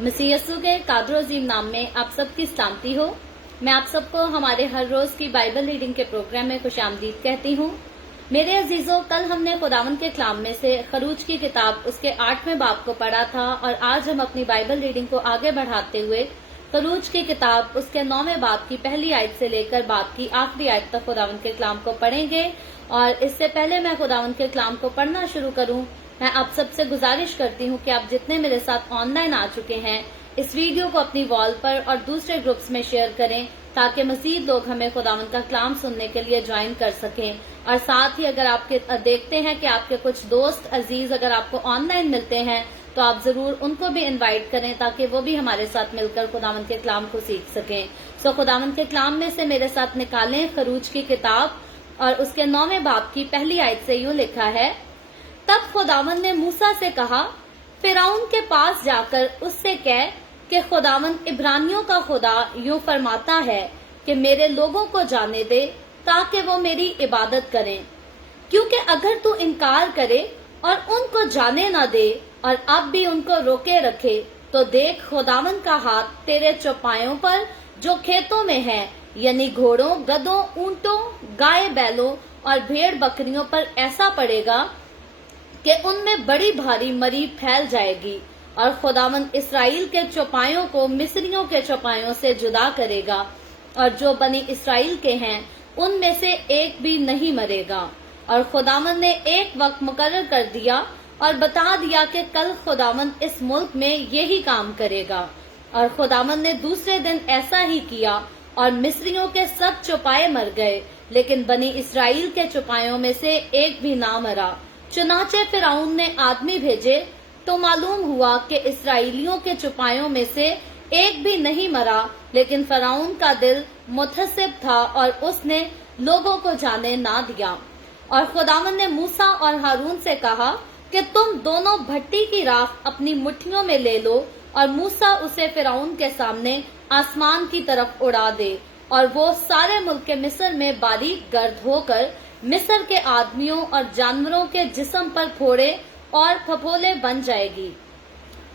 मसीह यस्सु के कादर अजीम नाम में आप सबकी सलामती हो। मैं आप सबको हमारे हर रोज की बाइबल रीडिंग के प्रोग्राम में खुशामदीद कहती हूँ। मेरे अजीजों, कल हमने खुदावंद के कलाम में से खरूज की किताब उसके 8वें बाब को पढ़ा था और आज हम अपनी बाइबल रीडिंग को आगे बढ़ाते हुए खरूज की किताब उसके 9वें बाब की पहली आयत से लेकर बाब की आखिरी आयत तक खुदावंद के कलाम को पढ़ेंगे। और इससे पहले मैं खुदावंद के कलाम को पढ़ना शुरू करूं, मैं आप सबसे गुजारिश करती हूं कि आप जितने मेरे साथ ऑनलाइन आ चुके हैं इस वीडियो को अपनी वॉल पर और दूसरे ग्रुप्स में शेयर करें ताकि मजीद लोग हमें खुदावंद का कलाम सुनने के लिए ज्वाइन कर सकें। और साथ ही अगर आपके देखते हैं कि आपके कुछ दोस्त अजीज अगर आपको ऑनलाइन मिलते हैं तो आप जरूर उनको भी इनवाइट करें ताकि वो भी हमारे साथ मिलकर खुदावंद के कलाम को सीख सकें। सो खुदावंद के कलाम में से मेरे साथ निकालें खरूज की किताब और उसके 9वें बाब की पहली आयत से यूं लिखा है, तब खुदावंद ने मूसा से कहा, फिरौन के पास जाकर उससे कह कि खुदावंद इब्रानियों का खुदा यूं फरमाता है कि मेरे लोगों को जाने दे ताकि वो मेरी इबादत करें, क्योंकि अगर तू इनकार करे और उनको जाने न दे और अब भी उनको रोके रखे तो देख खुदावंद का हाथ तेरे चौपायों पर जो खेतों में है, यानी घोड़ों, गधों, ऊंटों, गाय बैलों और भेड़ बकरियों पर ऐसा पड़ेगा कि उनमें बड़ी भारी मरी फैल जाएगी। और खुदावंद इसराइल के चौपायों को मिस्रियों के चौपायों से जुदा करेगा और जो बनी इसराइल के हैं उनमें से एक भी नहीं मरेगा। और खुदावंद ने एक वक्त मुकर्रर कर दिया और बता दिया कि कल खुदावंद इस मुल्क में यही काम करेगा। और खुदावंद ने दूसरे दिन ऐसा ही किया और मिस्रियों के सब चौपाए मर गए, लेकिन बनी इसराइल के चौपायों में से एक भी ना मरा। चुनाचे फिरौन ने आदमी भेजे तो मालूम हुआ कि इसराइलियों के चौपायों में से एक भी नहीं मरा, लेकिन फिरौन का दिल मुतहस्सिब था और उसने लोगों को जाने ना दिया। और खुदावंद ने मूसा और हारून से कहा कि तुम दोनों भट्टी की राख अपनी मुट्ठियों में ले लो। और मूसा उसे फिरौन के सामने आसमान की तरफ उड़ा दे और वो सारे मुल्क के मिस्र में बारीक गर्द होकर मिस्र के आदमियों और जानवरों के जिस्म पर फोड़े और फफोले बन जाएगी।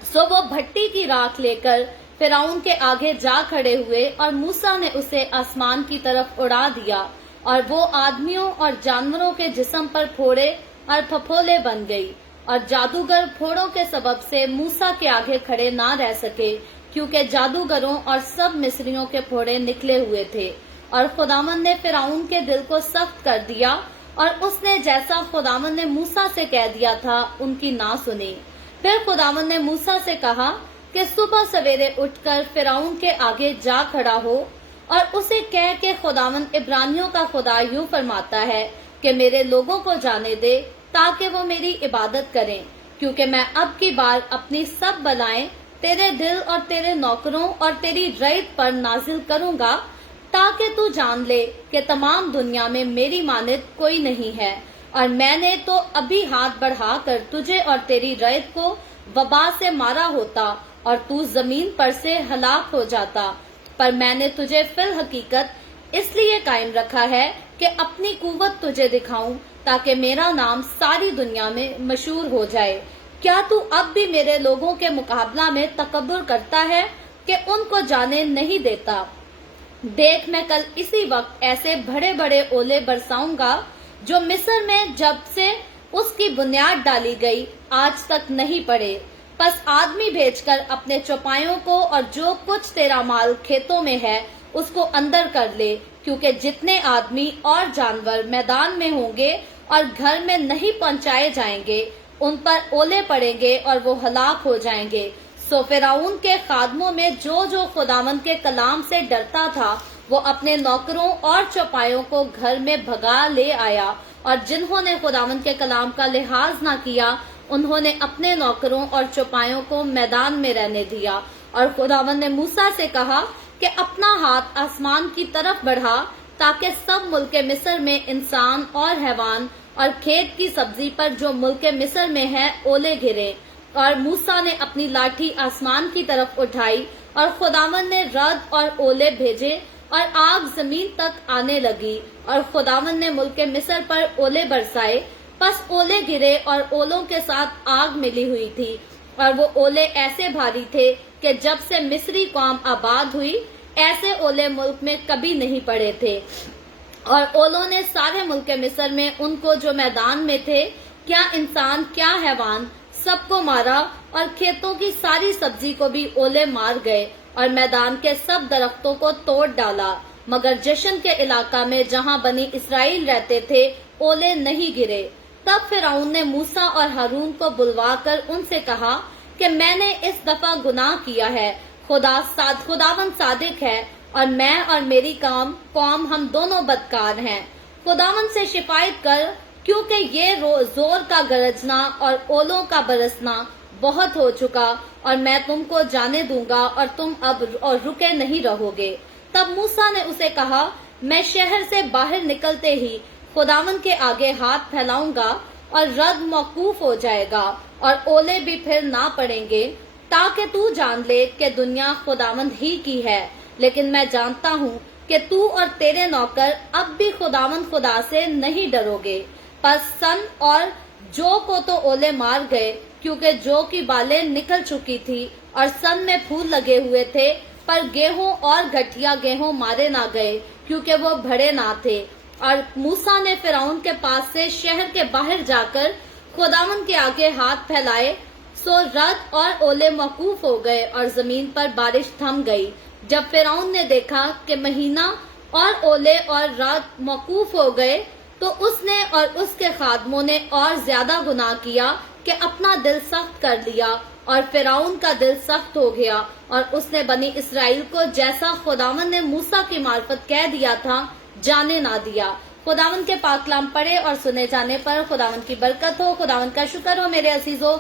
सो वो भट्टी की राख लेकर फिरौन के आगे जा खड़े हुए और मूसा ने उसे आसमान की तरफ उड़ा दिया और वो आदमियों और जानवरों के जिस्म पर फोड़े और फफोले बन गई। और जादूगर फोड़ों के सबब से मूसा के आगे खड़े ना रह सके, क्योंकि जादूगरों और सब मिस्रियों के फोड़े निकले हुए थे। और खुदावंद ने फिरौन के दिल को सख्त कर दिया और उसने जैसा खुदावंद ने मूसा से कह दिया था उनकी ना सुनी। फिर खुदावंद ने मूसा से कहा कि सुबह सवेरे उठकर फिरौन के आगे जा खड़ा हो और उसे कह के खुदावंद इब्रानियों का खुदा यूं फरमाता है कि मेरे लोगों को जाने दे ताकि वो मेरी इबादत करें, क्योंकि मैं अब की बार अपनी सब बलाएं तेरे दिल और तेरे नौकरों और तेरी रईत पर नाजिल करूंगा, ताकि तू जान ले कि तमाम दुनिया में मेरी मानित कोई नहीं है। और मैंने तो अभी हाथ बढ़ाकर तुझे और तेरी रईत को वबा से मारा होता और तू जमीन पर से हलाक हो जाता, पर मैंने तुझे फिल हकीकत इसलिए कायम रखा है कि अपनी कुव्वत तुझे दिखाऊं ताकि मेरा नाम सारी दुनिया में मशहूर हो जाए। क्या तू अब भी मेरे लोगों के मुकाबला में तकब्बुर करता है कि उनको जाने नहीं देता? देख, मैं कल इसी वक्त ऐसे बड़े बड़े ओले बरसाऊंगा जो मिस्र में जब से उसकी बुनियाद डाली गई आज तक नहीं पड़े। बस आदमी भेजकर अपने चौपायों को और जो कुछ तेरा माल खेतों में है उसको अंदर कर ले, क्योंकि जितने आदमी और जानवर मैदान में होंगे और घर में नहीं पहुंचाए जाएंगे उन पर ओले पड़ेंगे और वो हलाक हो जाएंगे। सो फिरौन के खादमों में जो खुदावंद के कलाम से डरता था वो अपने नौकरों और चौपायों को घर में भगा ले आया, और जिन्होंने खुदावंद के कलाम का लिहाज ना किया उन्होंने अपने नौकरों और चौपायों को मैदान में रहने दिया। और खुदावंद ने मूसा से कहा कि अपना हाथ आसमान की तरफ बढ़ा ताकि सब मुल्क मिस्र में इंसान और हैवान और खेत की सब्जी पर जो मुल्क मिस्र में है ओले गिरे। और मूसा ने अपनी लाठी आसमान की तरफ उठाई और खुदावंद ने रद और ओले भेजे और आग जमीन तक आने लगी और खुदावंद ने मुल्क मिस्र पर ओले बरसाए। बस ओले गिरे और ओलों के साथ आग मिली हुई थी और वो ओले ऐसे भारी थे کہ جب سے مصری قوم آباد ہوئی ایسے اولے ملک میں کبھی نہیں پڑے تھے، اور اولوں نے سارے ملک مصر میں ان کو جو میدان میں تھے، کیا انسان کیا حیوان، سب کو مارا، اور کھیتوں کی ساری سبزی کو بھی اولے مار گئے، اور میدان کے سب درختوں کو توڑ ڈالا، مگر جشن کے علاقہ میں جہاں بنی اسرائیل رہتے تھے اولے نہیں گرے۔ تب فرعون نے موسیٰ اور ہارون کو بلوا کر ان سے کہا کہ میں نے اس دفعہ گناہ کیا ہے، خداوند صادق ہے، اور میں اور میری قوم ہم دونوں بدکار ہیں۔ خداوند سے شفایت کر، کیونکہ یہ زور کا گرجنا اور اولوں کا برسنا بہت ہو چکا، اور میں تم کو جانے دوں گا اور تم اب اور رکے نہیں رہو گے۔ تب موسیٰ نے اسے کہا، میں شہر سے باہر نکلتے ہی خداوند کے آگے ہاتھ پھیلاؤں گا اور رد موقوف ہو جائے گا اور اولے بھی پھر نہ پڑیں گے، تاکہ تو جان لے کہ دنیا خداوند ہی کی ہے۔ لیکن میں جانتا ہوں کہ تو اور تیرے نوکر اب بھی خداوند خدا سے نہیں ڈرو گے۔ پس سن اور جو کو تو اولے مار گئے، کیونکہ جو کی بالیں نکل چکی تھی اور سن میں پھول لگے ہوئے تھے، پر گیہوں اور گٹھیا گیہوں مارے نہ گئے، کیونکہ وہ بھرے نہ تھے۔ اور موسیٰ نے فرعون کے پاس سے شہر کے باہر جا کر خداوند کے آگے ہاتھ پھیلائے، سو رد اور اولے موقوف ہو گئے اور زمین پر بارش تھم گئی۔ جب فرعون نے دیکھا کہ مہینہ اور اولے اور رد موقوف ہو گئے، تو اس نے اور اس کے خادموں نے اور زیادہ گناہ کیا کہ اپنا دل سخت کر لیا، اور فرعون کا دل سخت ہو گیا، اور اس نے بنی اسرائیل کو جیسا خداوند نے موسیٰ کی معرفت کہہ دیا تھا جانے نہ دیا۔ خداوند کے پاک کلام پڑھے اور سنے جانے پر خداوند کی برکت ہو۔ خداوند کا شکر ہو میرے عزیزو۔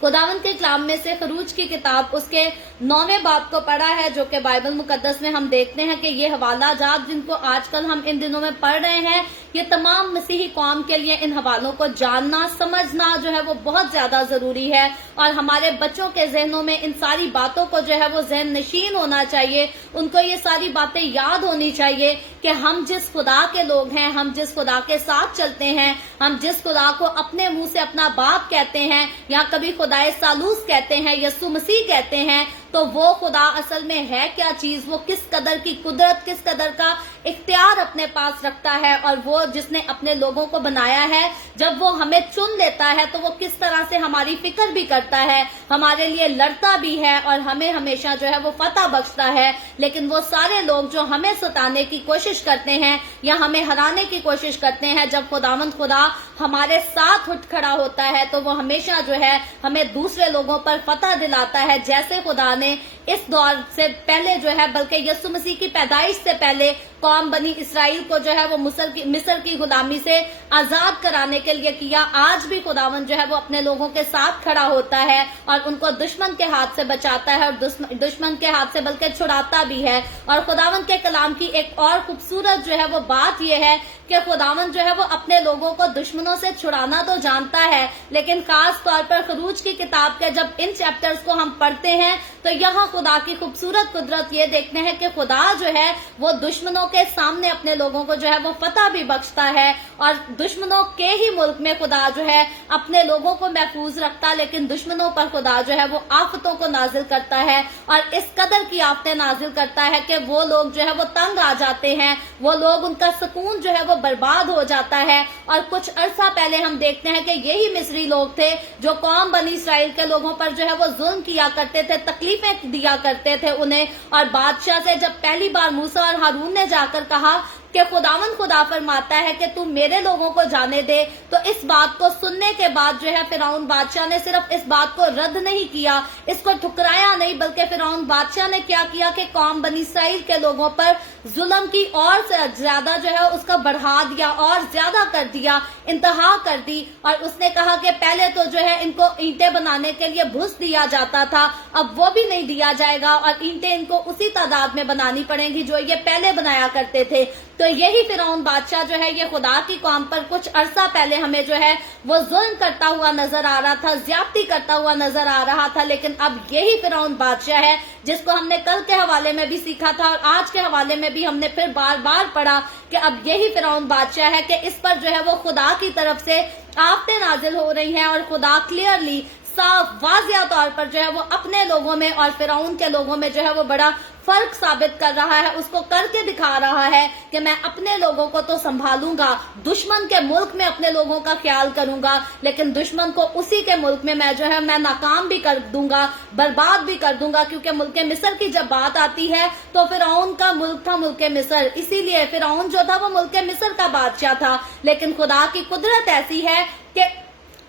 خداوند کے کلام میں سے خروج کی کتاب اس کے 9ویں باب کو پڑھا ہے، جو کہ بائبل مقدس میں ہم دیکھتے ہیں کہ یہ حوالہ جات جن کو آج کل ہم ان دنوں میں پڑھ رہے ہیں، یہ تمام مسیحی قوم کے لیے ان حوالوں کو جاننا سمجھنا جو ہے وہ بہت زیادہ ضروری ہے، اور ہمارے بچوں کے ذہنوں میں ان ساری باتوں کو جو ہے وہ ذہن نشین ہونا چاہیے، ان کو یہ ساری باتیں یاد ہونی چاہیے کہ ہم جس خدا کے لوگ ہیں، ہم جس خدا کے ساتھ چلتے ہیں، ہم جس خدا کو اپنے منہ سے اپنا باپ کہتے ہیں، یا کبھی خدائے ثالوث کہتے ہیں، یسوع مسیح کہتے ہیں، تو وہ خدا اصل میں ہے کیا چیز، وہ کس قدر کی قدرت، کس قدر کا اختیار اپنے پاس رکھتا ہے، اور وہ جس نے اپنے لوگوں کو بنایا ہے، جب وہ ہمیں چن لیتا ہے تو وہ کس طرح سے ہماری فکر بھی کرتا ہے، ہمارے لیے لڑتا بھی ہے، اور ہمیں ہمیشہ جو ہے وہ فتح بخشتا ہے۔ لیکن وہ سارے لوگ جو ہمیں ستانے کی کوشش کرتے ہیں یا ہمیں ہرانے کی کوشش کرتے ہیں، جب خداوند خدا ہمارے ساتھ اٹھ کھڑا ہوتا ہے تو وہ ہمیشہ جو ہے ہمیں دوسرے لوگوں پر فتح دلاتا ہے، جیسے خدا نے اس دور سے پہلے جو ہے، بلکہ یسوع مسیح کی پیدائش سے پہلے قوم بنی اسرائیل کو جو ہے وہ مصر کی غلامی سے آزاد کرانے کے لیے کیا۔ آج بھی خداوند جو ہے وہ اپنے لوگوں کے ساتھ کھڑا ہوتا ہے اور ان کو دشمن کے ہاتھ سے بچاتا ہے، اور دشمن کے ہاتھ سے بلکہ چھڑاتا بھی ہے۔ اور خداوند کے کلام کی ایک اور خوبصورت جو ہے وہ بات یہ ہے کہ خداوند جو ہے وہ اپنے لوگوں کو دشمنوں سے چھڑانا تو جانتا ہے، لیکن خاص طور پر خروج کی کتاب کے جب ان چیپٹرز کو ہم پڑھتے ہیں تو یہاں خدا کی خوبصورت قدرت یہ دیکھتے ہیں کہ خدا جو ہے وہ دشمنوں کے سامنے اپنے لوگوں کو جو ہے وہ فتح بھی بخشتا ہے، اور دشمنوں کے ہی ملک میں خدا جو ہے اپنے لوگوں کو محفوظ رکھتا، لیکن دشمنوں پر خدا جو ہے وہ آفتوں کو نازل کرتا ہے، اور اس قدر کی آفتیں نازل کرتا ہے کہ وہ لوگ جو ہے وہ تنگ آ جاتے ہیں، وہ لوگ ان کا سکون جو ہے وہ برباد ہو جاتا ہے۔ اور کچھ عرصہ پہلے ہم دیکھتے ہیں کہ یہی مصری لوگ تھے جو قوم بنی اسرائیل کے لوگوں پر جو ہے وہ ظلم کیا کرتے تھے، تکلیفیں دیا کرتے تھے انہیں، اور بادشاہ سے جب پہلی بار موسیٰ اور ہارون نے جا کر کہا کہ خداوند خدا فرماتا ہے کہ تم میرے لوگوں کو جانے دے، تو اس بات کو سننے کے بعد جو ہے فرعون بادشاہ نے صرف اس بات کو رد نہیں کیا، اس کو ٹھکرایا نہیں، بلکہ فرعون بادشاہ نے کیا کیا کہ قوم بنی اسرائیل کے لوگوں پر ظلم کی اور زیادہ جو ہے اس کا بڑھا دیا، اور زیادہ کر دیا، انتہا کر دی، اور اس نے کہا کہ پہلے تو جو ہے ان کو اینٹیں بنانے کے لیے بھس دیا جاتا تھا، اب وہ بھی نہیں دیا جائے گا، اور اینٹیں ان کو اسی تعداد میں بنانی پڑیں گی جو یہ پہلے بنایا کرتے تھے۔ تو یہی فرعون بادشاہ جو ہے یہ خدا کی قوم پر کچھ عرصہ پہلے ہمیں جو ہے وہ ظلم کرتا ہوا نظر آ رہا تھا، زیادتی کرتا ہوا نظر آ رہا تھا، لیکن اب یہی فرعون بادشاہ ہے جس کو ہم نے کل کے حوالے میں بھی سیکھا تھا، اور آج کے حوالے میں بھی ہم نے پھر بار بار پڑھا کہ اب یہی فرعون بادشاہ ہے کہ اس پر جو ہے وہ خدا کی طرف سے آفتیں نازل ہو رہی ہیں، اور خدا کلیئرلی साफ वाज़िया तौर पर जो है वो अपने लोगों में और फिरौन के लोगों में जो है वो बड़ा फर्क साबित कर रहा है, उसको करके दिखा रहा है कि मैं अपने लोगों को तो संभालूंगा, दुश्मन के मुल्क में अपने लोगों का ख्याल करूंगा, लेकिन दुश्मन को उसी के मुल्क में मैं नाकाम भी कर दूंगा, बर्बाद भी कर दूंगा। क्योंकि मुल्क मिस्र की जब बात आती है तो फिरौन का मुल्क था मुल्क मिस्र, इसीलिए फिरौन जो था वो मुल्क मिस्र का बादशाह था। लेकिन खुदा की कुदरत ऐसी है कि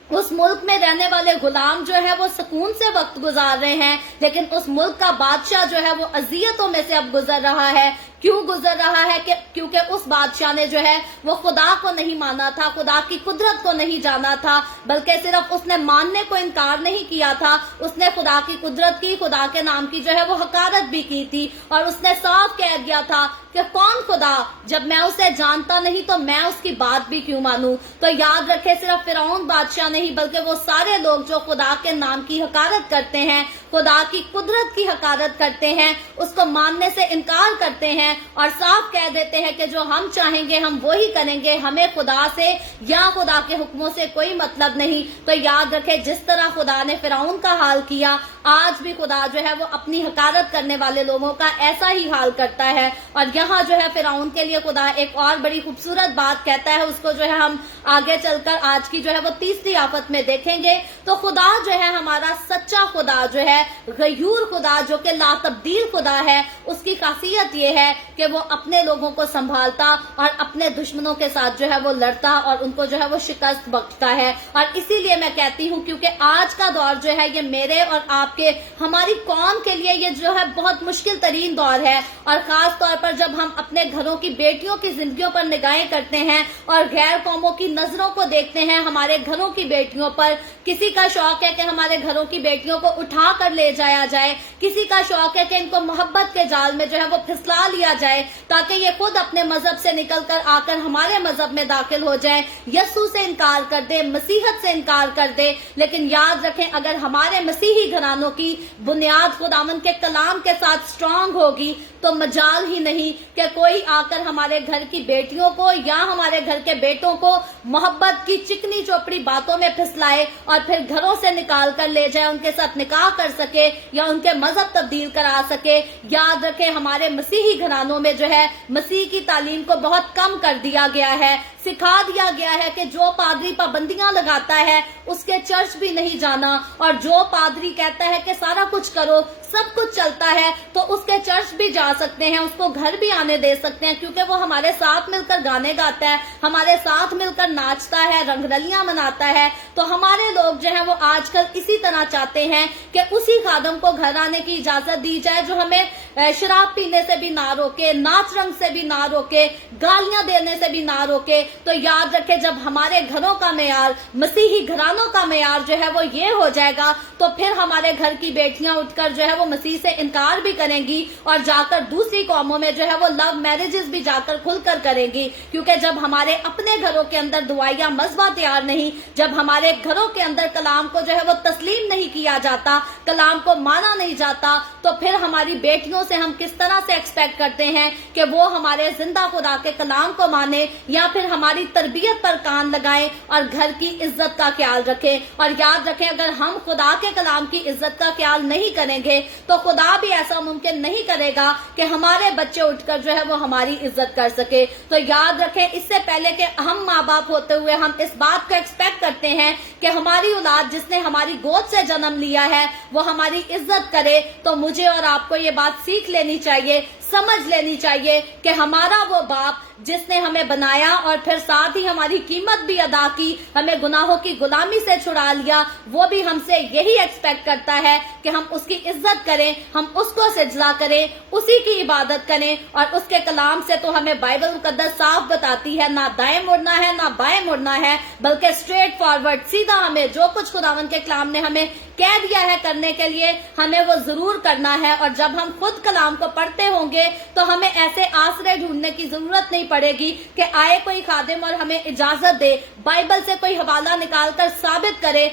उस मुल्क में रहने वाले गुलाम जो है वो सुकून से वक्त गुजार रहे हैं, लेकिन उस मुल्क का बादशाह जो है वो अजियतों में से अब गुजर रहा है। क्यों गुजर रहा है? क्योंकि उस बादशाह ने जो है वो खुदा को नहीं माना था, खुदा की कुदरत को नहीं जाना था, बल्कि सिर्फ उसने मानने को इनकार नहीं किया था, उसने खुदा की कुदरत की, खुदा के नाम की जो है वो हकारत भी की थी। और उसने साफ कह दिया था कि कौन खुदा, जब मैं उसे जानता नहीं तो मैं उसकी बात भी क्यों मानूं। तो याद रखे, सिर्फ फिरौन बादशाह नहीं बल्कि वो सारे लोग जो खुदा के नाम की हकारत करते हैं, खुदा की कुदरत की हकारत करते हैं, उसको मानने से इनकार करते हैं और साफ कह देते हैं कि जो हम चाहेंगे हम वही करेंगे, हमें खुदा से या खुदा के हुक्मों से कोई मतलब नहीं। तो याद रखे, जिस तरह खुदा ने फिरौन का हाल किया, आज भी खुदा जो है वो अपनी हकारत करने वाले लोगों का ऐसा ही हाल करता है। और यहाँ जो है फिरौन के लिए खुदा एक और बड़ी खूबसूरत बात कहता है, उसको जो है हम आगे चलकर आज की जो है वो तीसरी आफत में देखेंगे। तो खुदा जो है हमारा सच्चा खुदा जो है, गयूर खुदा जो कि ला तब्दील खुदा है, उसकी खासियत ये है कि वो अपने लोगों को संभालता और अपने दुश्मनों के साथ जो है वो लड़ता और उनको जो है वो शिकस्त बख्शता है। और इसीलिए मैं कहती हूँ, क्योंकि आज का दौर जो है ये मेरे और आपके, हमारी कौम के लिए ये जो है बहुत मुश्किल तरीन दौर है। और खास तौर पर जब हम अपने घरों की बेटियों की जिंदगियों पर निगाहें करते हैं और गैर कौमों की नजरों को देखते हैं हमारे घरों की बेटियों पर, किसी का शौक है कि हमारे घरों की बेटियों को उठा कर ले जाया जाए, किसी का शौक है कि इनको मोहब्बत के जाल में जो है वो फिसला लिया जाए ताकि ये खुद अपने मजहब से निकलकर आकर हमारे मजहब में दाखिल हो जाए, यस्सु से इनकार कर दे, मसीहत से इनकार कर दे। लेकिन याद रखें, अगर हमारे मसीही घरानों की बुनियाद खुदावंद के कलाम के साथ स्ट्रांग होगी तो मजाल ही नहीं कि कोई आकर हमारे घर की बेटियों को या हमारे घर के बेटों को मोहब्बत की चिकनी चोपड़ी बातों में फिसलाए और फिर घरों से निकाल कर ले जाए, उनके साथ निकाह कर सके या उनके मजहब तब्दील करा सके। याद रखें, हमारे मसीही घरानों में जो है मसीह की तालीम को बहुत कम कर दिया गया है, सिखा दिया गया है कि जो पादरी पाबंदियां लगाता है उसके चर्च भी नहीं जाना, और जो पादरी कहता है कि सारा कुछ करो, सब कुछ चलता है, तो उसके चर्च भी जा सकते हैं, उसको घर भी आने दे सकते हैं, क्योंकि वो हमारे साथ मिलकर गाने गाता है, हमारे साथ मिलकर नाचता है, रंगरलियां मनाता है। तो हमारे लोग जो है वो आजकल इसी तरह चाहते हैं कि उसी खादम को घर आने की इजाजत दी जाए जो हमें शराब पीने से भी ना रोके, नाच रंग से भी ना रोके, गालियां देने से भी ना रोके। तो याद रखे, जब हमारे घरों का मेयार, मसीही घरानों का मेयार जो है वो ये हो जाएगा तो फिर हमारे घर की बेटियां उठकर जो है वो मसीह से इनकार भी करेंगी और जाकर दूसरी कौमों में जो है वो लव मैरिजेस भी जाकर खुलकर करेंगी। क्योंकि जब हमारे अपने घरों के अंदर दुआया मजबा तैयार नहीं, जब हमारे घरों के अंदर कलाम को जो है वो तस्लीम नहीं किया जाता, कलाम को माना नहीं जाता, तो फिर हमारी बेटियों से हम किस तरह से एक्सपेक्ट करते हैं कि वो हमारे जिंदा खुदा के कलाम को माने या फिर हमारी तरबियत पर कान लगाएं और घर की इज्जत का ख्याल रखें। और याद रखें, अगर हम खुदा के कलाम की इज्जत का ख्याल नहीं करेंगे तो खुदा भी ऐसा मुमकिन नहीं करेगा कि हमारे बच्चे उठकर जो है वो हमारी इज्जत कर सके। तो याद रखें, इससे पहले कि हम माँ बाप होते हुए हम इस बात को एक्सपेक्ट करते हैं कि हमारी औलाद जिसने हमारी गोद से जन्म लिया है वो हमारी इज्जत करे, तो मुझे और आपको ये बात सीख लेनी चाहिए, समझ लेनी चाहिए कि हमारा वो बाप जिसने हमें बनाया और फिर साथ ही हमारी कीमत भी अदा की, हमें गुनाहों की गुलामी से छुड़ा लिया, वो भी हमसे यही एक्सपेक्ट करता है कि हम उसकी इज्जत करें, हम उसको सिजदा करें, उसी की इबादत करें। और उसके कलाम से तो हमें बाइबल मुकद्दस साफ बताती है, ना दाएं मुड़ना है ना बाएं मुड़ना है, बल्कि स्ट्रेट फॉरवर्ड, सीधा हमें जो कुछ खुदावंद के कलाम ने हमें कह दिया है करने के लिए, हमें वो जरूर करना है। और जब हम खुद कलाम को पढ़ते होंगे तो हमें ऐसे आसरे ढूंढने की जरूरत नहीं पड़ेगी कि आए कोई खादिम और हमें इजाजत दे, बाइबल से कोई हवाला निकालकर साबित करे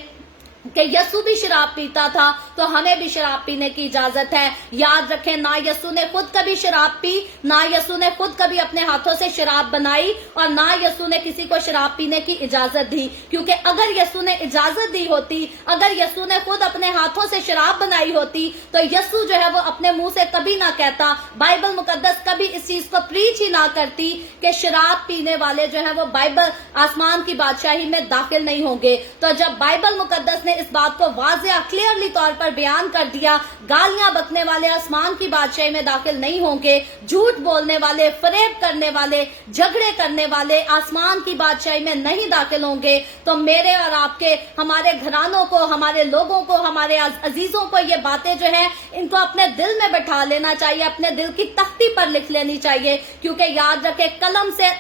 کہ یسوع بھی شراب پیتا تھا تو ہمیں بھی شراب پینے کی اجازت ہے۔ یاد رکھیں، نہ یسوع نے خود کبھی شراب پی، نہ یسوع نے خود کبھی اپنے ہاتھوں سے شراب بنائی، اور نہ یسوع نے کسی کو شراب پینے کی اجازت دی، کیونکہ اگر یسوع نے اجازت دی ہوتی، اگر یسوع نے خود اپنے ہاتھوں سے شراب بنائی ہوتی تو یسوع جو ہے وہ اپنے منہ سے کبھی نہ کہتا، بائبل مقدس کبھی اس چیز کو پریچ ہی نہ کرتی کہ شراب پینے والے جو ہے وہ بائبل آسمان کی بادشاہی میں داخل نہیں ہوں گے۔ تو جب بائبل مقدس نے اس بات کو واضح کلیئرلی طور پر بیان کر دیا، گالیاں بکنے والے آسمان کی بادشاہی میں داخل نہیں ہوں گے، جھوٹ بولنے والے، فریب کرنے والے، جھگڑے کرنے والے آسمان کی بادشاہی میں نہیں داخل ہوں گے، تو میرے اور آپ کے، ہمارے گھرانوں کو، ہمارے لوگوں کو، ہمارے عزیزوں کو یہ باتیں جو ہیں ان کو اپنے دل میں بٹھا لینا چاہیے، اپنے دل کی تختی پر لکھ لینی چاہیے، کیونکہ یاد رکھے قلم سے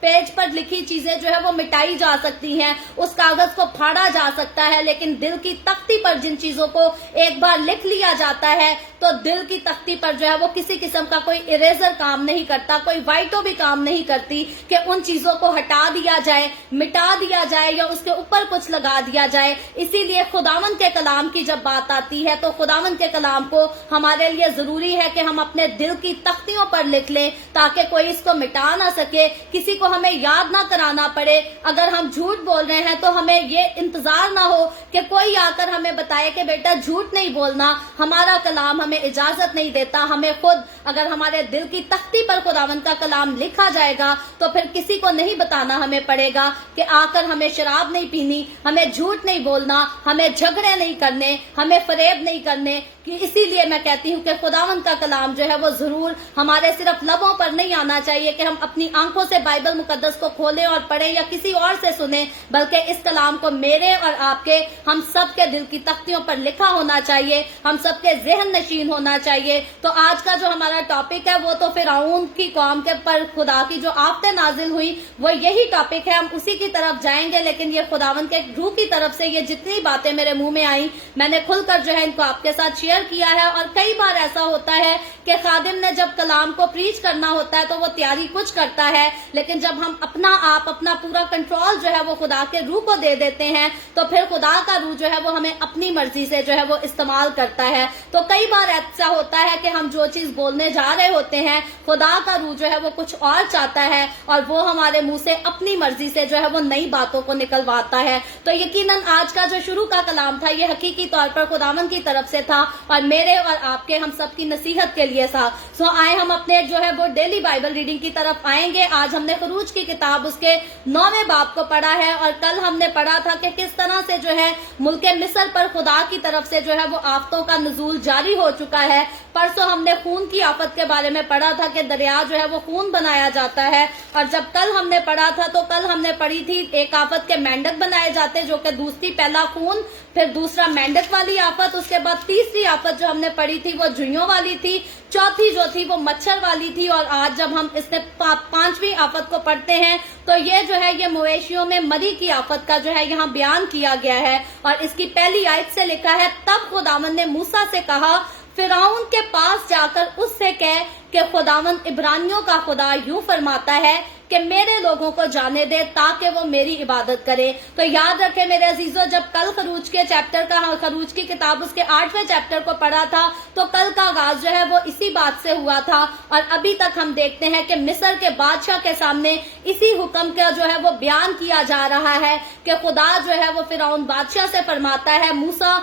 پیج پر لکھی چیزیں جو ہے وہ مٹائی جا سکتی ہیں، اس کاغذ کو پھاڑا جا سکتا ہے، لیکن دل کی تختی پر جن چیزوں کو ایک بار لکھ لیا جاتا ہے تو دل کی تختی پر جو ہے وہ کسی قسم کا کوئی اریزر کام نہیں کرتا، کوئی وائٹو بھی کام نہیں کرتی کہ ان چیزوں کو ہٹا دیا جائے، مٹا دیا جائے یا اس کے اوپر کچھ لگا دیا جائے۔ اسی لیے خداوند کے کلام کی جب بات آتی ہے تو خداوند کے کلام کو ہمارے لیے ضروری ہے کہ ہم اپنے دل کی تختیوں پر لکھ لیں تاکہ کوئی اس کو مٹا نہ سکے، کسی کو ہمیں یاد نہ کرانا پڑے۔ اگر ہم جھوٹ بول رہے ہیں تو ہمیں یہ انتظار نہ ہو کہ کوئی آ کر ہمیں بتائے کہ بیٹا جھوٹ نہیں بولنا، ہمارا کلام ہمیں اجازت نہیں دیتا۔ ہمیں خود، اگر ہمارے دل کی تختی پر خداوند کا کلام لکھا جائے گا تو پھر کسی کو نہیں بتانا ہمیں پڑے گا کہ آ کر ہمیں شراب نہیں پینی، ہمیں جھوٹ نہیں بولنا، ہمیں جھگڑے نہیں کرنے، ہمیں فریب نہیں کرنے۔ اسی لیے میں کہتی ہوں کہ خداوند کا کلام جو ہے وہ ضرور ہمارے صرف لبوں پر نہیں آنا چاہیے کہ ہم اپنی آنکھوں سے بائبل مقدس کو کھولیں اور پڑھیں یا کسی اور سے سنیں، بلکہ اس کلام کو میرے اور آپ کے، ہم سب کے دل کی تختیوں پر لکھا ہونا چاہیے، ہم سب کے ذہن نشین ہونا چاہیے۔ تو آج کا جو ہمارا ٹاپک ہے وہ تو فرعون کی قوم کے پر خدا کی جو آفتیں نازل ہوئی وہ یہی ٹاپک ہے، ہم اسی کی طرف جائیں گے، لیکن یہ خداوند کے روح کی طرف سے یہ جتنی باتیں میرے منہ میں آئیں میں نے کھل کر جو ہے ان کو آپ کے ساتھ شیئر کیا ہے۔ اور کئی بار ایسا ہوتا ہے کہ خادم نے جب کلام کو پریچ کرنا ہوتا ہے تو وہ تیاری کچھ کرتا ہے، لیکن جب ہم اپنا پورا کنٹرول جو ہے وہ خدا کے روح کو دے دیتے ہیں تو پھر خدا کا روح جو ہے وہ ہمیں اپنی مرضی سے جو ہے وہ استعمال کرتا ہے۔ تو کئی بار ایسا ہوتا ہے کہ ہم جو چیز بولنے جا رہے ہوتے ہیں خدا کا روح جو ہے وہ کچھ اور چاہتا ہے اور وہ ہمارے منہ سے اپنی مرضی سے جو ہے وہ نئی باتوں کو نکلواتا ہے۔ تو یقیناً آج کا جو شروع کا کلام تھا یہ حقیقی طور پر خداوند کی طرف سے تھا اور میرے اور آپ کے، ہم سب کی نصیحت کے لیے تھا۔ سو آئے ہم اپنے جو ہے وہ ڈیلی بائبل ریڈنگ کی طرف آئیں گے۔ آج ہم نے خروج کی کتاب اس کے 9ویں باب کو پڑھا ہے اور کل ہم نے پڑھا تھا کہ کس طرح سے جو ہے ملک مصر پر خدا کی طرف سے جو ہے وہ آفتوں کا نزول جاری ہو چکا ہے۔ پرسوں ہم نے خون کی آفت کے بارے میں پڑھا تھا کہ دریا جو ہے وہ خون بنایا جاتا ہے، اور جب کل ہم نے پڑھا تھا تو کل ہم نے پڑھی تھی ایک آفت کے مینڈک بنائے جاتے جو کہ دوسری، پہلا خون، پھر دوسرا مینڈک والی آفت، اس کے بعد تیسری آفت جو ہم نے پڑھی تھی وہ جوئیوں والی تھی، چوتھی جو تھی وہ مچھر والی تھی، اور آج جب ہم اس نے 5ویں آفت کو پڑھتے ہیں تو یہ جو ہے یہ مویشیوں میں مری کی آفت کا جو ہے یہاں بیان کیا گیا ہے۔ اور اس کی پہلی آیت سے لکھا ہے، تب خداوند نے موسیٰ سے کہا، فرعون کے پاس جا کر اس سے کہہ کہ خداوند عبرانیوں کا خدا یوں فرماتا ہے کہ میرے لوگوں کو جانے دے تاکہ وہ میری عبادت کرے۔ تو یاد رکھیں میرے عزیزوں، جب کل خروج کے چیپٹر کا، خروج کی کتاب اس کے 8ویں چیپٹر کو پڑھا تھا تو کل کا آغاز جو ہے وہ اسی بات سے ہوا تھا، اور ابھی تک ہم دیکھتے ہیں کہ مصر کے بادشاہ کے سامنے اسی حکم کا جو ہے وہ بیان کیا جا رہا ہے کہ خدا جو ہے وہ فرعون بادشاہ سے فرماتا ہے، موسیٰ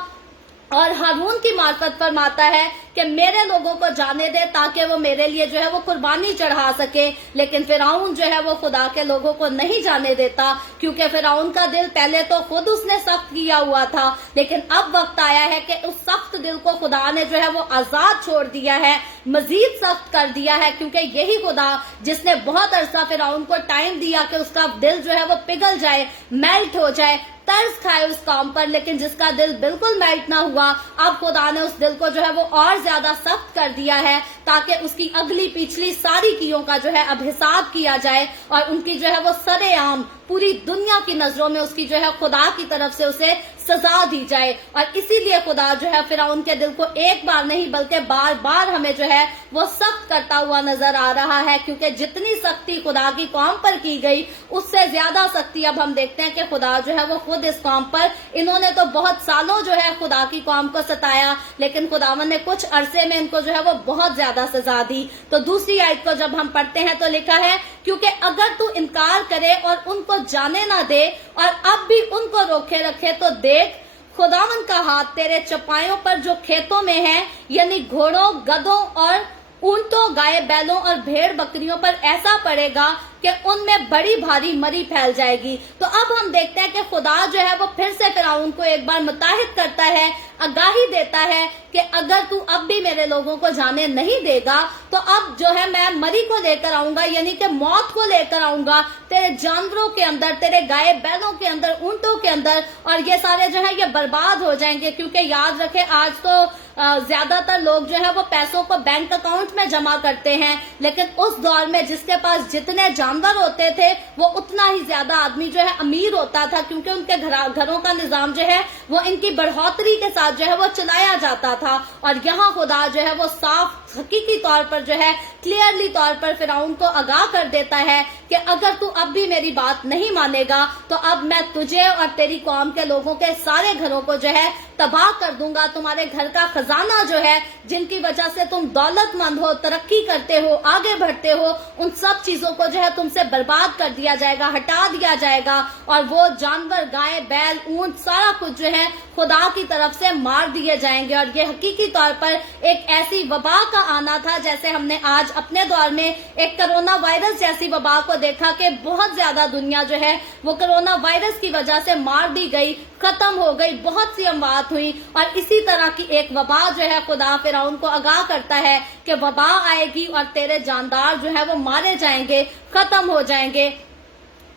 اور ہارون کی معرفت فرماتا ہے کہ میرے لوگوں کو جانے دے تاکہ وہ میرے لیے جو ہے وہ قربانی چڑھا سکے، لیکن فرعون جو ہے وہ خدا کے لوگوں کو نہیں جانے دیتا، کیونکہ فرعون کا دل پہلے تو خود اس نے سخت کیا ہوا تھا، لیکن اب وقت آیا ہے کہ اس سخت دل کو خدا نے جو ہے وہ آزاد چھوڑ دیا ہے، مزید سخت کر دیا ہے، کیونکہ یہی خدا جس نے بہت عرصہ فرعون کو ٹائم دیا کہ اس کا دل جو ہے وہ پگھل جائے، میلٹ ہو جائے، ترس کھائے اس قوم پر، لیکن جس کا دل بالکل میلٹ نہ ہوا، اب خدا نے اس دل کو جو ہے وہ اور زیادہ سخت کر دیا ہے تاکہ اس کی اگلی پچھلی ساری کیوں کا جو ہے اب حساب کیا جائے اور ان کی جو ہے وہ سرے عام पूरी दुनिया की नजरों में उसकी जो है खुदा की तरफ से उसे सजा दी जाए। और इसीलिए खुदा जो है फिरौन के दिल को एक बार नहीं बल्कि बार बार हमें जो है वो सख्त करता हुआ नजर आ रहा है, क्योंकि जितनी सख्ती खुदा की कौम पर की गई उससे ज्यादा सख्ती अब हम देखते हैं कि खुदा जो है वो खुद इस कौम पर, इन्होंने तो बहुत सालों जो है खुदा की कौम को सताया, लेकिन खुदावन ने कुछ अरसे में इनको जो है वो बहुत ज्यादा सजा दी। तो दूसरी आयत को जब हम पढ़ते हैं तो लिखा है, क्योंकि अगर तू इनकार करे और उनको जाने ना दे और अब भी उनको रोके रखे तो देख, खुदावन का हाथ तेरे चपाइयों पर जो खेतों में है, यानी घोड़ों, गधों और ऊंटों, गाय बैलों और भेड़ बकरियों पर ऐसा पड़ेगा कि उनमें बड़ी भारी मरी फैल जाएगी। तो अब हम देखते हैं कि खुदा जो है वो फिर से फिरौन को एक बार मुताहिद करता है, आगाही देता है कि अगर तू अब भी मेरे लोगों को जाने नहीं देगा तो अब जो है मैं मरी को लेकर आऊंगा, यानी कि मौत को लेकर आऊंगा तेरे जानवरों के अंदर, तेरे गाय बैलों के अंदर, ऊंटों के अंदर, और ये सारे जो है ये बर्बाद हो जाएंगे। क्योंकि याद रखे आज तो ज्यादातर लोग जो है वो पैसों को बैंक अकाउंट में जमा करते हैं, लेकिन उस दौर में जिसके पास जितने जानवर होते थे वो उतना ही ज्यादा आदमी जो है अमीर होता था, क्योंकि उनके घरों का निजाम जो है वो इनकी बढ़ोतरी के साथ जो है वो चलाया जाता था। और यहाँ खुदा जो है वो साफ हकीकी तौर पर जो है क्लियरली तौर पर फिरौन को आगाह कर देता है कि अगर तू अब भी मेरी बात नहीं मानेगा तो अब मैं तुझे और तेरी कौम के लोगों के सारे घरों को जो है तबाह कर दूंगा। तुम्हारे घर का खजाना जो है, जिनकी वजह से तुम दौलतमंद हो, तरक्की करते हो, आगे बढ़ते हो, उन सब चीजों को जो है तुमसे बर्बाद कर दिया जाएगा, हटा दिया जाएगा। और वो जानवर, गाय, बैल, ऊंट, सारा कुछ जो है खुदा की तरफ से मार दिए जाएंगे। और ये हकीकी तौर पर एक ऐसी वबा का आना था, जैसे हमने आज अपने दौर में एक कोरोना वायरस जैसी वबा को देखा कि बहुत ज्यादा दुनिया जो है वो कोरोना वायरस की वजह से मार दी गई, खत्म हो गई, बहुत सी अमवात हुई। और इसी तरह की एक वबा जो है खुदा फिरौन को आगाह करता है कि वबा आएगी और तेरे जानदार जो है वो मारे जाएंगे, खत्म हो जाएंगे।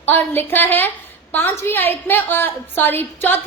और लिखा है चौथी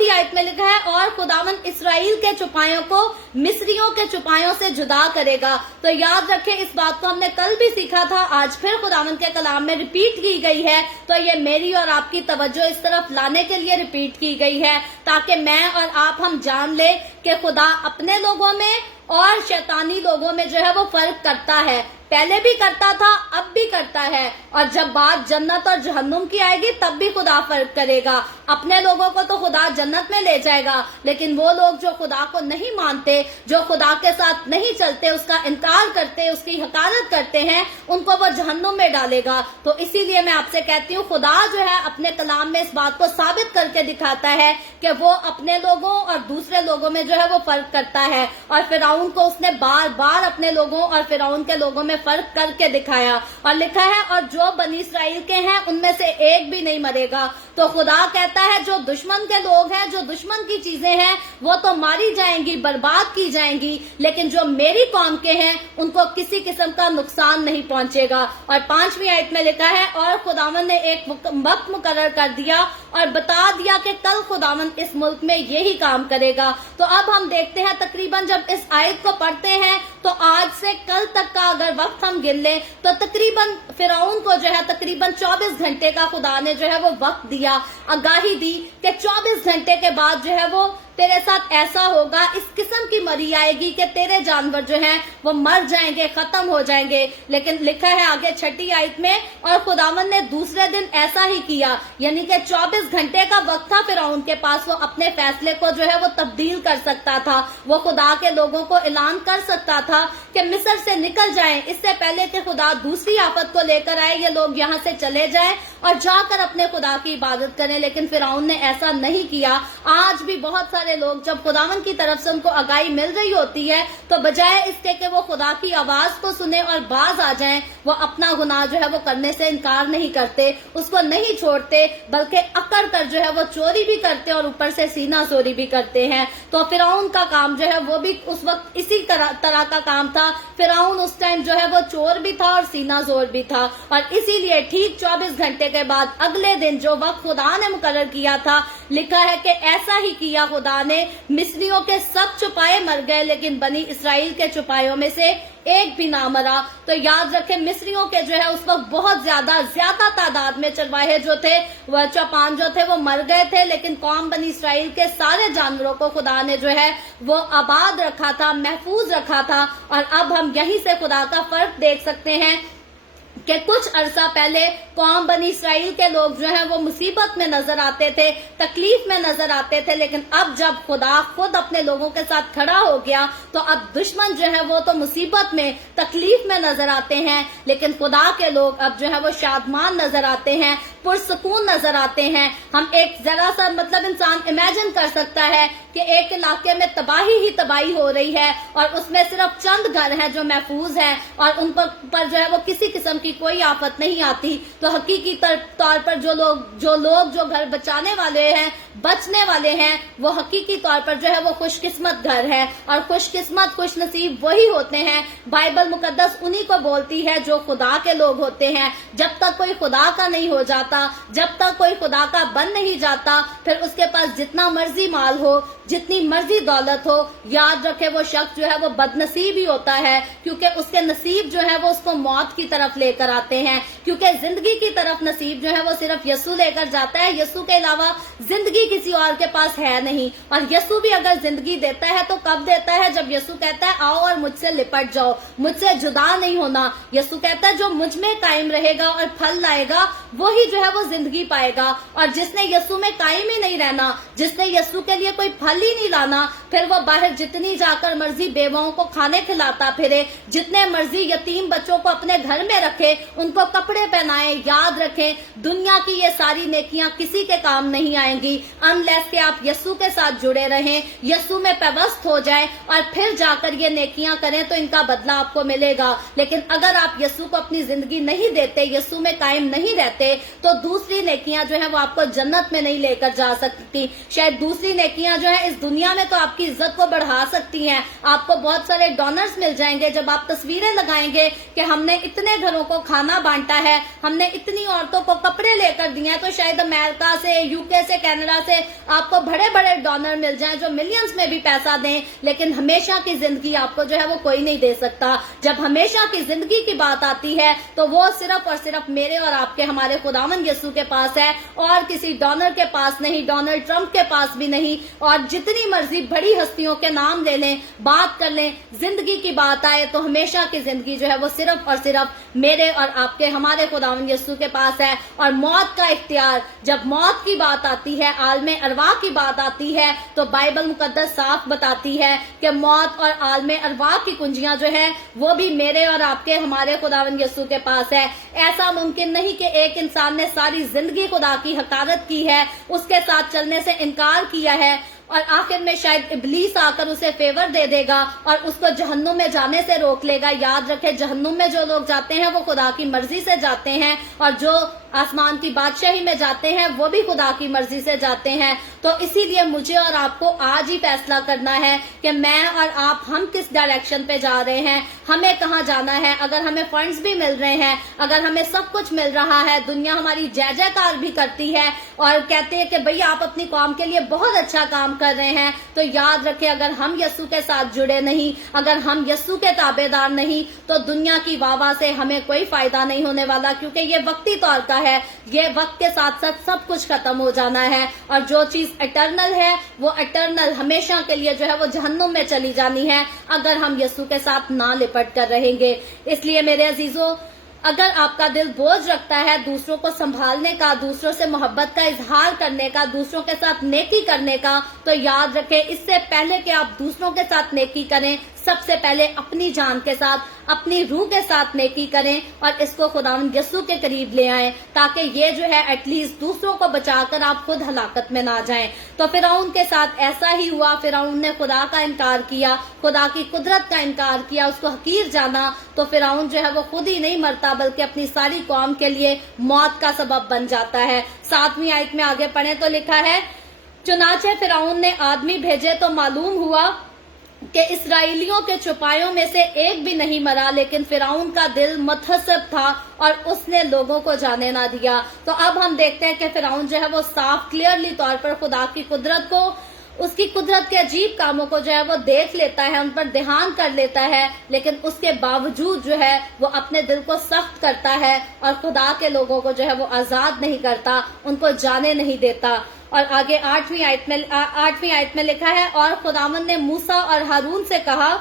आयत में लिखा है, और खुदावन इसराइल के चुपायों को मिस्रियों के चुपायों से जुदा करेगा। तो याद रखें, इस बात को हमने कल भी सीखा था, आज फिर खुदावन के कलाम में रिपीट की गई है। तो ये मेरी और आपकी तवज्जो इस तरफ लाने के लिए रिपीट की गई है, ताकि मैं और आप हम जान ले कि खुदा अपने लोगों में और शैतानी लोगों में जो है वो फर्क करता है। पहले भी करता था, अब भी करता है, और जब बात जन्नत और जहन्नुम की आएगी तब भी खुदा फर्क करेगा। अपने लोगों को तो खुदा जन्नत में ले जाएगा, लेकिन वो लोग जो खुदा को नहीं मानते, जो खुदा के साथ नहीं चलते, उसका इनकार करते, उसकी हकारत करते हैं, उनको वो जहन्नुम में डालेगा। तो इसीलिए मैं आपसे कहती हूँ, खुदा जो है अपने कलाम में इस बात को साबित करके दिखाता है कि वो अपने लोगों और दूसरे लोगों में जो है वो फर्क करता है। और फिरौन को उसने बार बार अपने लोगों और फिरौन के लोगों में फर्क करके दिखाया। और लिखा है, और जो बनी इसराइल के हैं उनमें से एक भी नहीं मरेगा। तो खुदा कहता है जो दुश्मन के लोग हैं, जो दुश्मन की चीजें हैं, वो तो मारी जाएंगी, बर्बाद की जाएंगी, लेकिन जो मेरी कौम के हैं उनको किसी किस्म का नुकसान नहीं पहुंचेगा। और 5वीं आयत में लिखा है, और खुदावन ने एक वक्त मुकर्रर कर दिया और बता दिया कि कल खुदावन इस मुल्क में यही काम करेगा। तो अब हम देखते हैं, तकरीबन जब इस आयत को पढ़ते हैं तो आज से कल तक का अगर वक्त हम गिन लें तो तकरीबन फिरौन को जो है तकरीबन 24 घंटे का खुदा ने जो है वो वक्त दिया, आगाही दी कि 24 घंटे के बाद जो है वो तेरे साथ ऐसा होगा, इस किस्म की मरी आएगी कि तेरे जानवर जो हैं वो मर जाएंगे, खत्म हो जाएंगे। लेकिन लिखा है आगे 6ठी आयत में, और खुदावन ने दूसरे दिन ऐसा ही किया, यानी कि 24 घंटे का वक्त था फिरौन के पास, वो अपने फैसले को जो है वो तब्दील कर सकता था। वो खुदा के लोगों को ऐलान कर सकता था कि मिस्र से निकल जाएं, इससे पहले कि खुदा दूसरी आफत को लेकर आए, ये लोग यहाँ से चले जाएं और जाकर अपने खुदा की इबादत करें। लेकिन फिरौन ने ऐसा नहीं किया। आज भी बहुत सारे लोग जब खुदावन की तरफ से उनको आगाही मिल रही होती है तो बजाय इसके कि वो खुदा की आवाज को सुने और बाज आ जाएं, वो अपना गुनाह जो है वो करने से इनकार नहीं करते, उसको नहीं छोड़ते, बल्कि अकड़ कर जो है वो चोरी भी करते और ऊपर से सीना चोरी भी करते हैं। तो फिरौन का काम जो है वो भी उस वक्त इसी तरह का काम था। फिरौन उस टाइम जो है वो चोर भी था और सीना जोर भी था। और इसीलिए ठीक 24 घंटे के बाद अगले दिन जो वक्त खुदा ने मुकर्रर किया था, लिखा है कि ऐसा ही किया खुदा ने, मिस्रियों के सब चुपाए मर गए, लेकिन बनी इसराइल के चुपायों में से एक भी ना मरा। तो याद रखें, मिस्रियों के जो है उस वक्त बहुत ज्यादा तादाद में चरवाहे जो थे, वह चौपान जो थे वो मर गए थे, लेकिन कौम बनी इसराइल के सारे जानवरों को खुदा ने जो है वो आबाद रखा था, महफूज रखा था। और अब हम यहीं से खुदा का फर्क देख सकते हैं कि कुछ अरसा पहले कौम बनी इसराइल के लोग जो हैं वो मुसीबत में नजर आते थे, तकलीफ में नजर आते थे, लेकिन अब जब खुदा खुद अपने लोगों के साथ खड़ा हो गया तो अब दुश्मन जो है वो तो मुसीबत में, तकलीफ में नजर आते हैं, लेकिन खुदा के लोग अब जो है वो शादमान नजर आते हैं, पुरसकून नजर आते हैं। हम एक जरा सा मतलब इंसान इमेजिन कर सकता है कि एक इलाके में तबाही ही तबाही हो रही है और उसमें सिर्फ चंद घर हैं जो महफूज हैं और उन पर जो है वो किसी किस्म की कोई आफत नहीं आती। तो हकीकी तौर पर जो लोग जो घर बचाने वाले हैं, बचने वाले हैं, वो हकीकी तौर पर जो है वो खुशकिस्मत घर है। और खुशकिस्मत, खुश नसीब वही होते हैं, बाइबल मुकद्दस उन्हीं को बोलती है जो खुदा के लोग होते हैं। जब तक कोई खुदा का नहीं हो जाता, जब तक कोई खुदा का बन नहीं जाता, फिर उसके पास जितना मर्जी माल हो, जितनी मर्जी दौलत हो, याद रखे वो शख्स जो है वो बदनसीब ही होता है, क्योंकि उसके नसीब जो है वो उसको मौत की तरफ लेकर आते हैं। क्योंकि जिंदगी की तरफ नसीब जो है वो सिर्फ यीशु लेकर जाता है, यीशु के अलावा जिंदगी किसी और के पास है नहीं। और यीशु भी अगर जिंदगी देता है तो कब देता है? जब यीशु कहता है आओ और मुझसे लिपट जाओ, मुझसे जुदा नहीं होना। यीशु कहता है जो मुझ में कायम रहेगा और फल लाएगा वही जो है वो जिंदगी पाएगा। और जिसने यीशु में कायम ही नहीं रहना, जिसने यीशु के लिए कोई फल ही नहीं लाना, फिर वो बाहर जितनी जाकर मर्जी बेवाओं को खाने खिलाता फिरे, जितने मर्जी यतीम बच्चों को अपने घर में रखे, उनको कपड़े पहनाए, याद रखें दुनिया की ये सारी नेकियां किसी के काम नहीं आएंगी अनलेस कि आप यीशु के साथ जुड़े रहें, यीशु में पेवस्त हो जाएं और फिर जाकर ये नेकियां करें तो इनका बदला आपको मिलेगा। लेकिन अगर आप यीशु को अपनी जिंदगी नहीं देते, यीशु में कायम नहीं रहते, तो दूसरी नेकियां जो है वो आपको जन्नत में नहीं लेकर जा सकती। शायद दूसरी नेकियां जो है इस दुनिया में तो आपकी इज्जत को बढ़ा सकती हैं, आपको बहुत सारे डोनर्स मिल जाएंगे जब आप तस्वीरें लगाएंगे कि हमने इतने घरों को खाना बांटा है, हमने इतनी औरतों को कपड़े लेकर दिए हैं। तो शायद अमेरिका से, यूके से, कनाडा से आपको बड़े बड़े डोनर मिल जाएं जो मिलियंस में भी पैसा दें, लेकिन हमेशा की जिंदगी आपको जो है वो कोई नहीं दे सकता। जब हमेशा की जिंदगी की बात आती है तो वो सिर्फ और सिर्फ मेरे और आपके, हमारे खुदावंद यीशु के पास है और किसी डोनर के पास नहीं, डोनाल्ड ट्रंप के पास भी नहीं। और जितनी मर्जी बड़ी हस्तियों के नाम ले लें, बात कर लें, जिंदगी की बात आए तो हमेशा की जिंदगी जो है वो सिर्फ और सिर्फ मेरे और आपके, हमारे खुदावंद यीशु के पास है। और मौत का इख्तियार, जब मौत की बात आती है, आलमे अरवाह की बात आती है, तो बाइबल मुकद्दस साफ बताती है कि मौत और आलमे अरवाह की कुंजियां जो है वो भी मेरे और आपके, हमारे खुदावंद यीशु के पास है। ऐसा मुमकिन नहीं कि एक इंसान ने सारी जिंदगी खुदा की हकारत की है, उसके साथ चलने से इनकार किया है और आखिर में शायद इब्लीस आकर उसे फेवर दे देगा और उसको जहन्नुम में जाने से रोक लेगा। याद रखें, जहन्नुम में जो लोग जाते हैं वो खुदा की मर्जी से जाते हैं और जो आसमान की बादशाही में जाते हैं वो भी खुदा की मर्जी से जाते हैं। तो इसीलिए मुझे और आपको आज ही फैसला करना है कि मैं और आप, हम किस डायरेक्शन पे जा रहे हैं, हमें कहाँ जाना है। अगर हमें फंड्स भी मिल रहे हैं, अगर हमें सब कुछ मिल रहा है, दुनिया हमारी जय जयकार भी करती है और कहते हैं कि भैया आप अपनी कौम के लिए बहुत अच्छा काम कर रहे हैं, तो याद रखें अगर हम यीशु के साथ जुड़े नहीं, अगर हम यीशु के ताबेदार नहीं, तो दुनिया की वाह से हमें कोई फायदा नहीं होने वाला, क्योंकि ये वक्ती तौर का है, ये वक्त के साथ साथ सब कुछ खत्म हो जाना है। और जो चीज इटर्नल है वो इटर्नल हमेशा के लिए जो है वो जहन्नुम में चली जानी है अगर हम यीशु के साथ ना लिपट कर रहेंगे। इसलिए मेरे अजीजों, अगर आपका दिल बोझ रखता है दूसरों को संभालने का, दूसरों से मोहब्बत का इजहार करने का, दूसरों के साथ नेकी करने का, तो याद रखें इससे पहले कि आप दूसरों के साथ नेकी करें, सबसे पहले अपनी जान के साथ, अपनी रूह के साथ नेकी करें और इसको खुदावंद यीशु के करीब ले आएं, ताकि ये जो है एटलीस्ट दूसरों को बचाकर आप खुद हलाकत में ना जाएं। तो फिरौन के साथ ऐसा ही हुआ। फिरौन ने खुदा का इनकार किया, खुदा की कुदरत का इनकार किया, उसको हकीर जाना, तो फिरौन जो है वो खुद ही नहीं मरता बल्कि अपनी सारी कौम के लिए मौत का सबब बन जाता है। 7वीं आयत में आगे पढ़ें तो लिखा है, चुनाचे फिरौन ने आदमी भेजे तो मालूम हुआ कि इसराइलियों के चौपायों में से एक भी नहीं मरा, लेकिन फिरौन का दिल मुतहस्सिब था और उसने लोगों को जाने ना दिया। तो अब हम देखते हैं कि फिरौन जो है वो साफ क्लियरली तौर पर खुदा की कुदरत को اس کی قدرت کے عجیب کاموں کو جو ہے وہ دیکھ لیتا ہے، ان پر دھیان کر لیتا ہے، لیکن اس کے باوجود جو ہے وہ اپنے دل کو سخت کرتا ہے اور خدا کے لوگوں کو جو ہے وہ آزاد نہیں کرتا، ان کو جانے نہیں دیتا۔ اور آگے 8ویں آیت میں لکھا ہے، اور خداوند نے موسیٰ اور ہارون سے کہا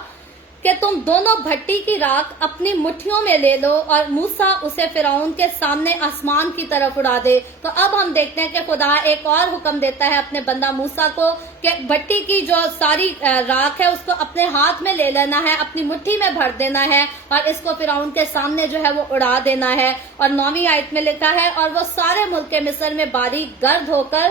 کہ تم دونوں بھٹی کی راکھ اپنی مٹھیوں میں لے لو اور موسیٰ اسے فرعون کے سامنے آسمان کی طرف اڑا دے۔ تو اب ہم دیکھتے ہیں کہ خدا ایک اور حکم دیتا ہے اپنے بندہ موسیٰ کو کہ بھٹی کی جو ساری راکھ ہے اس کو اپنے ہاتھ میں لے لینا ہے، اپنی مٹھی میں بھر دینا ہے اور اس کو فرعون کے سامنے جو ہے وہ اڑا دینا ہے۔ اور 9ویں آیت میں لکھا ہے، اور وہ سارے ملک مصر میں باریک گرد ہو کر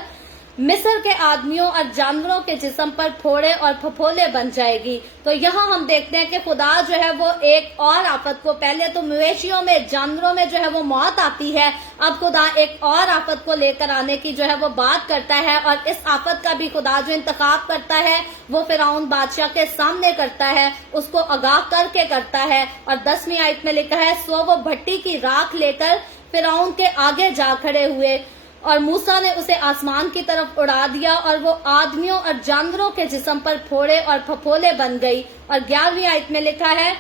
مصر کے آدمیوں اور جانوروں کے جسم پر پھوڑے اور پھپھولے بن جائے گی۔ تو یہاں ہم دیکھتے ہیں کہ خدا جو ہے وہ ایک اور آفت کو، پہلے تو مویشیوں میں، جانوروں میں جو ہے وہ موت آتی ہے، اب خدا ایک اور آفت کو لے کر آنے کی جو ہے وہ بات کرتا ہے، اور اس آفت کا بھی خدا جو انتخاب کرتا ہے وہ فرعون بادشاہ کے سامنے کرتا ہے، اس کو آگاہ کر کے کرتا ہے۔ اور 10ویں آیت میں لکھا ہے، سو وہ بھٹی کی راکھ لے کر فرعون کے آگے جا کھڑے ہوئے اور موسیٰ نے اسے آسمان کی طرف اڑا دیا اور وہ آدمیوں اور جانوروں کے جسم پر پھوڑے اور پھپھولے بن گئی۔ اور 11ویں آیت میں لکھا ہے،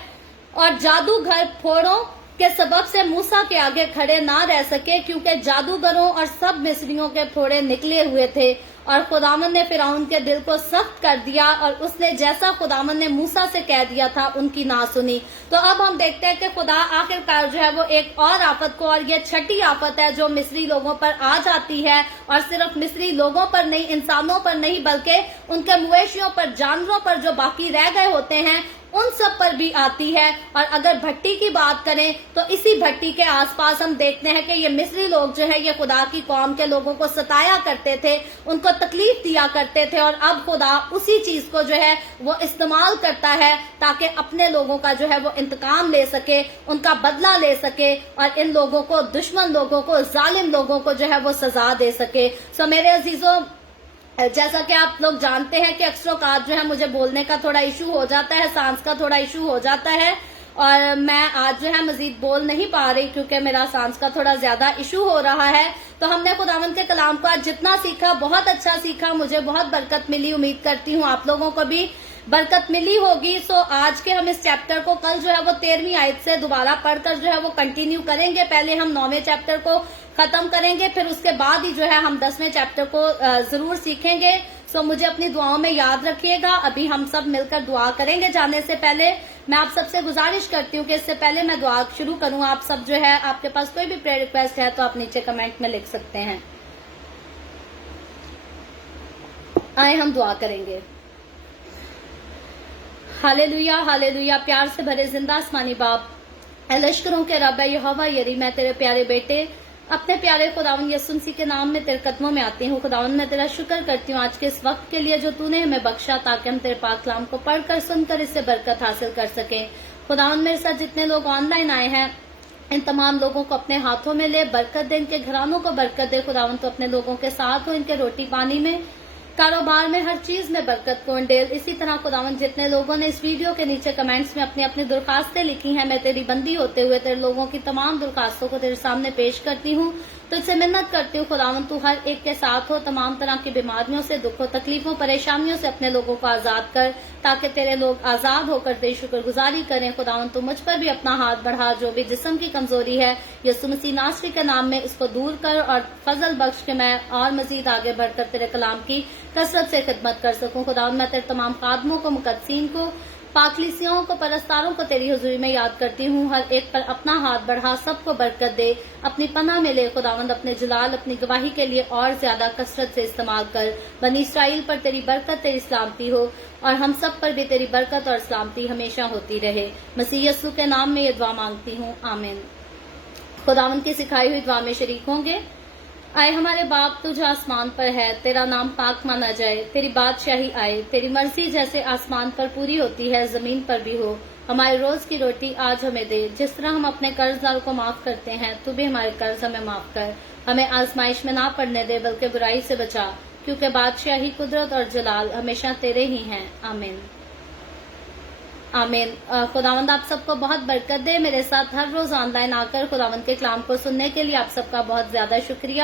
اور جادوگر پھوڑوں کے سبب سے موسیٰ کے آگے کھڑے نہ رہ سکے، کیونکہ جادوگروں اور سب مصریوں کے پھوڑے نکلے ہوئے تھے۔ اور خداوند نے فرعون کے دل کو سخت کر دیا اور اس نے جیسا خداوند نے موسیٰ سے کہہ دیا تھا ان کی نہ سنی۔ تو اب ہم دیکھتے ہیں کہ خدا آخرکار جو ہے وہ ایک اور آفت کو، اور یہ چھٹی آفت ہے جو مصری لوگوں پر آ جاتی ہے، اور صرف مصری لوگوں پر نہیں، انسانوں پر نہیں، بلکہ ان کے مویشیوں پر، جانوروں پر جو باقی رہ گئے ہوتے ہیں ان سب پر بھی آتی ہے۔ اور اگر بھٹی کی بات کریں تو اسی بھٹی کے آس پاس ہم دیکھتے ہیں کہ یہ مصری لوگ جو ہے یہ خدا کی قوم کے لوگوں کو ستایا کرتے تھے، ان کو تکلیف دیا کرتے تھے، اور اب خدا اسی چیز کو جو ہے وہ استعمال کرتا ہے تاکہ اپنے لوگوں کا جو ہے وہ انتقام لے سکے، ان کا بدلہ لے سکے، اور ان لوگوں کو، دشمن لوگوں کو، ظالم لوگوں کو جو ہے وہ سزا دے سکے۔ سو میرے عزیزوں، جیسا کہ آپ لوگ جانتے ہیں کہ اکثر اوقات جو ہے مجھے بولنے کا تھوڑا ایشو ہو جاتا ہے، سانس کا تھوڑا ایشو ہو جاتا ہے، اور میں آج جو ہے مزید بول نہیں پا رہی کیونکہ میرا سانس کا تھوڑا زیادہ ایشو ہو رہا ہے۔ تو ہم نے خداوند کے کلام کو آج جتنا سیکھا، بہت اچھا سیکھا، مجھے بہت برکت ملی، امید کرتی ہوں آپ لوگوں کو بھی برکت ملی ہوگی۔ سو آج کے ہم اس چیپٹر کو کل جو ہے وہ 13ویں آیت سے دوبارہ پڑھ کر جو ہے وہ کنٹینیو کریں گے۔ پہلے ہم 9ویں چیپٹر کو ختم کریں گے، پھر اس کے بعد ہی جو ہے ہم 10ویں چیپٹر کو ضرور سیکھیں گے۔ سو مجھے اپنی دعاؤں میں یاد رکھیے گا۔ ابھی ہم سب مل کر دعا کریں گے جانے سے پہلے۔ میں آپ سب سے گزارش کرتی ہوں کہ اس سے پہلے میں دعا شروع کروں، آپ سب جو ہے، آپ کے پاس کوئی بھی پریئر ریکویسٹ ہے تو آپ نیچے کمنٹ میں لکھ سکتے ہیں۔ آئے ہم دعا کریں گے۔ ہالےلویا، ہالےلویا۔ پیار سے بھرے زندہ آسمانی باپ، اے لشکروں کے رب، اے یہوہ یری، میں تیرے پیارے بیٹے اپنے پیارے خداوند یسوع مسیح کے نام میں تیرے قدموں میں آتی ہوں۔ خداوند میں تیرا شکر کرتی ہوں آج کے اس وقت کے لیے جو تو نے ہمیں بخشا، تاکہ ہم تیرے پاک کلام کو پڑھ کر، سن کر اس سے برکت حاصل کر سکیں۔ خداوند میرے ساتھ جتنے لوگ آن لائن آئے ہیں ان تمام لوگوں کو اپنے ہاتھوں میں لے، برکت دے، ان کے گھرانوں کو برکت دے۔ خداوند تو اپنے لوگوں کے ساتھ ہو، ان کے روٹی پانی میں، کاروبار میں، ہر چیز میں برکت کو انڈیل۔ اسی طرح خداوند جتنے لوگوں نے اس ویڈیو کے نیچے کمنٹس میں اپنی اپنی درخواستیں لکھی ہیں، میں تیری بندی ہوتے ہوئے تیرے لوگوں کی تمام درخواستوں کو تیرے سامنے پیش کرتی ہوں۔ تو اس سے منت کرتی ہوں خداوند تو ہر ایک کے ساتھ ہو، تمام طرح کی بیماریوں سے، دکھوں، تکلیفوں، پریشانیوں سے اپنے لوگوں کو آزاد کر، تاکہ تیرے لوگ آزاد ہو کر تیری شکر گزاری کریں۔ خداوند تو مجھ پر بھی اپنا ہاتھ بڑھا، جو بھی جسم کی کمزوری ہے یسوع مسیح ناصری کے نام میں اس کو دور کر، اور فضل بخش کے میں اور مزید آگے بڑھ کر تیرے کلام کی کثرت سے خدمت کر سکوں۔ خداوند میں تیرے تمام خادموں کو، مقدسین کو، پاکلیسیوں کو، پرستاروں کو تیری حضوری میں یاد کرتی ہوں۔ ہر ایک پر اپنا ہاتھ بڑھا، سب کو برکت دے، اپنی پناہ میں لے۔ خداوند اپنے جلال، اپنی گواہی کے لیے اور زیادہ کثرت سے استعمال کر۔ بنی اسرائیل پر تیری برکت، تیری سلامتی ہو، اور ہم سب پر بھی تیری برکت اور سلامتی ہمیشہ ہوتی رہے۔ مسیح یسوع کے نام میں یہ دعا مانگتی ہوں، آمین۔ خداوند کی سکھائی ہوئی دعا میں شریک ہوں گے۔ آئے ہمارے باپ، تجھ آسمان پر ہے، تیرا نام پاک مانا جائے، تیری بادشاہی آئے، تیری مرضی جیسے آسمان پر پوری ہوتی ہے زمین پر بھی ہو۔ ہمارے روز کی روٹی آج ہمیں دے، جس طرح ہم اپنے قرض داروں کو معاف کرتے ہیں، تو بھی ہمارے قرض ہمیں معاف کر۔ ہمیں آزمائش میں نہ پڑنے دے، بلکہ برائی سے بچا، کیونکہ بادشاہی، قدرت اور جلال ہمیشہ تیرے ہی ہیں، آمین۔ آمین۔ خداوند آپ سب کو بہت برکت دے۔ میرے ساتھ ہر روز آن لائن آ کر خداوند کے کلام کو سننے کے لیے آپ سب کا بہت زیادہ شکریہ۔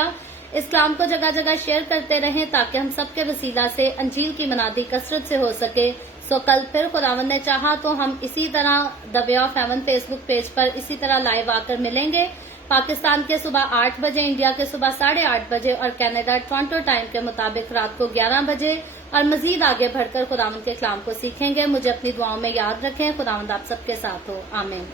اس کلام کو جگہ جگہ شیئر کرتے رہیں تاکہ ہم سب کے وسیلہ سے انجیل کی منادی کثرت سے ہو سکے. سو کل پھر خداوند نے چاہا تو ہم اسی طرح the way of heaven Facebook page پر اسی طرح لائیو آ کر ملیں گے. پاکستان کے صبح 8 بجے، انڈیا کے صبح 8:30 بجے اور کینیڈا ٹورانٹو ٹائم کے مطابق رات کو 11 بجے، اور مزید آگے بڑھ کر خداوند کے کلام کو سیکھیں گے. مجھے اپنی دعاؤں میں یاد رکھیں. خداوند آپ سب کے ساتھ ہو. آمین.